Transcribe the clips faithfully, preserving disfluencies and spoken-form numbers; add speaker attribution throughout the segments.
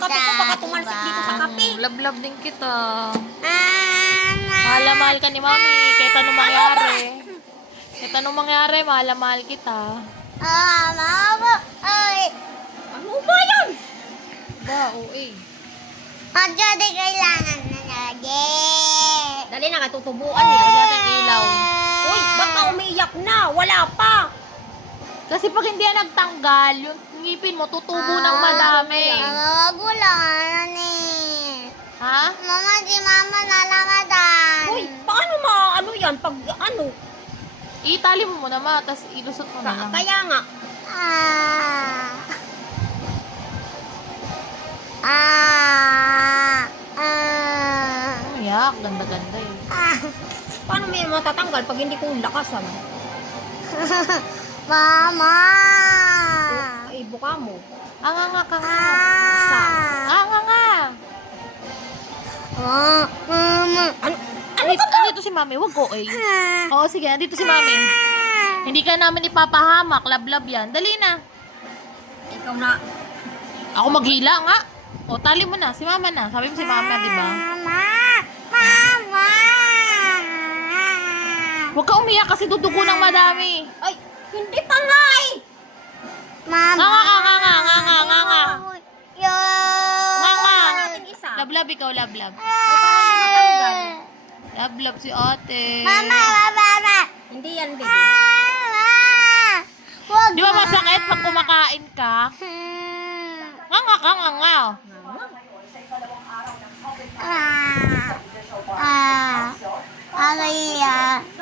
Speaker 1: kape ko, baka tumalsik dito sa kape.
Speaker 2: Love-love din kita.
Speaker 3: Mama.
Speaker 2: Mahal na mahal ka ni Mami. Kahit anong mangyari. Kahit anong mangyari, mahal na mahal kita.
Speaker 3: Ah, mama. Ay.
Speaker 1: Ano ba yan?
Speaker 2: Ba, oo eh.
Speaker 3: At di kailangan na lagi.
Speaker 1: Dali na, katutubuan
Speaker 2: Wala
Speaker 1: yan.
Speaker 2: tayong ilaw.
Speaker 1: Uy, ba't ka umiiyak na? Wala pa.
Speaker 2: Kasi pag hindi yan nagtanggal, yung ngipin mo tutubo ng madami.
Speaker 3: Mama, wag wala na eh.
Speaker 2: Ha?
Speaker 3: Mama, si mama nalakatan.
Speaker 1: Uy, paano ma, ano yan? Pag, ano?
Speaker 2: Itali mo muna ma, tapos ilusot mo na lang.
Speaker 1: Kaya nga.
Speaker 3: Ah. Ah. Ah.
Speaker 2: Umiyak, ganda-ganda eh.
Speaker 3: Ah.
Speaker 1: Paano may matatanggal pag hindi ko lakasan?
Speaker 3: Mama.
Speaker 1: Ay, buka mo.
Speaker 2: Anga nga ka nga.
Speaker 3: Ah.
Speaker 2: Anga nga.
Speaker 3: Ah. Mama.
Speaker 1: Ano?
Speaker 2: Andito, andito si Mami, wag ko eh. Oo, sige, andito si Mami. Hindi ka namin ipapahamak, love-love yan. Dali na.
Speaker 1: Ikaw na.
Speaker 2: Ako maghila nga. O, tali mo na. Si Mama na. Sabi mo si Mama, di ba?
Speaker 3: Mama. Mama.
Speaker 2: Huwag ka umiyak kasi dudugo ng madami.
Speaker 1: Ay, hindi pa nga eh.
Speaker 3: Mama.
Speaker 2: Nga nga, nga nga, nga nga, nga nga.
Speaker 3: Yo.
Speaker 2: Nga nga.
Speaker 1: Natin isa.
Speaker 2: Love-love, ikaw love-love.
Speaker 3: Ah.
Speaker 2: Love-love si ate.
Speaker 3: Mama, mama, mama.
Speaker 1: Hindi yan, baby.
Speaker 3: Mama. Wag.
Speaker 2: Di ba masakit pag kumakain ka?
Speaker 3: Hmm.
Speaker 2: Nga nga ka, nga nga.
Speaker 3: Ah. Ah. Alaya.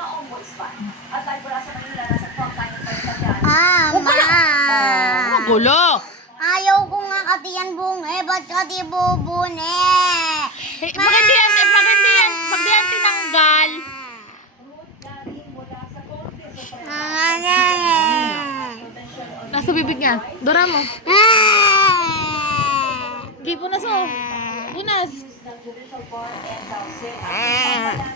Speaker 3: Ah, ma.
Speaker 2: Magulo.
Speaker 3: Ayaw ko nga kasi yan bunga. Ba't kasi bubune?
Speaker 2: Eh, pag hindi yan, eh, pag hindi yan, pag di yan tinanggal. Nasa bibig niya. Dora mo. Hindi, punas mo. Punas.